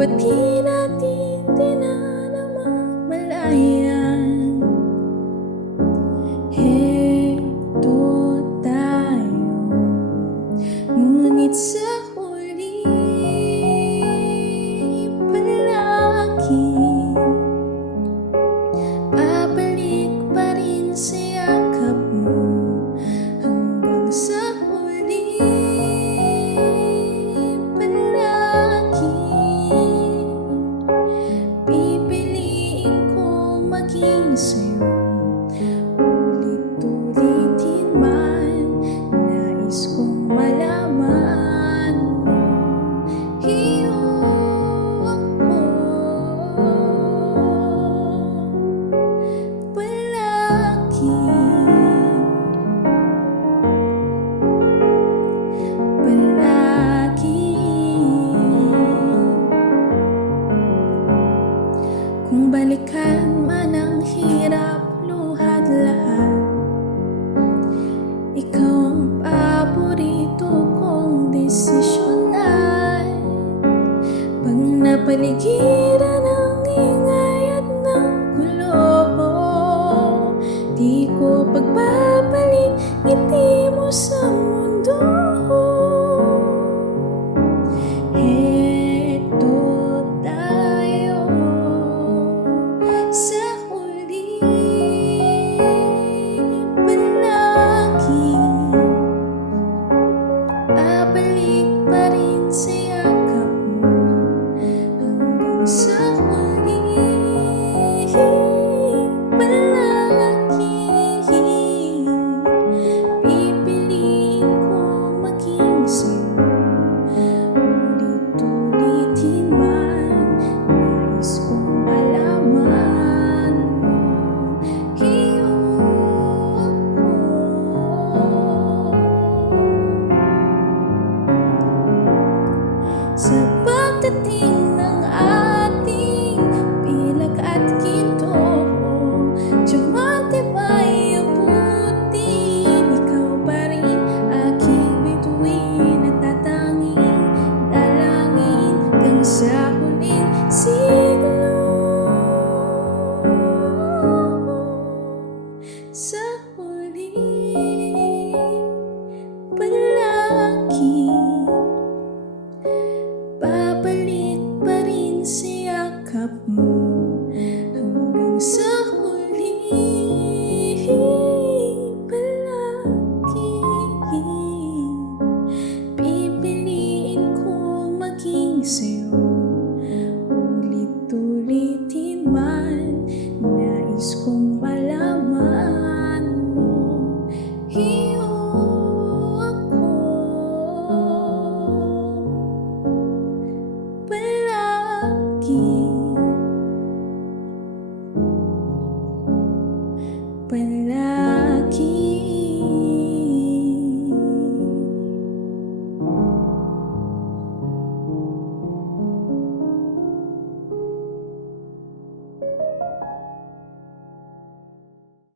ba't di natin namamalayan? Heto tayo, ngunit sa huli palagi babalik pa rin sa yakap mo. Hanggang sa huli palagi pipiliin kong maging sa'yo. Ulit-ulitin man, nais kong malaman mo, iyo ako palagi. Kung balikan man ang hirap, luhat lahat, ikaw ang paborito kong desisyonan. Pag napaligiran ng ingay at ng gulo, di ko pagpapalit ngiti mo sa mundo. Heto tayo sa huli palagi babalik pa rin sa yakap mo. Hanggang sa huli palagi pipiliin kong maging sa'yo. Ulit-ulitin man, nais kong malaman mo, iyo ako sa pagdating ng ating bilag at ginto. Tumatibay abutin, ikaw pa rin aking bituin at tatanging dalangin hanggang sa huling siglo. Sa huli palagi babalik pa rin sa yakap mo. Hanggang sa huli palagi pipiliin kong maging sa'yo. Ulit-ulitin man, nais kong malaman mo, iyo ako palagi.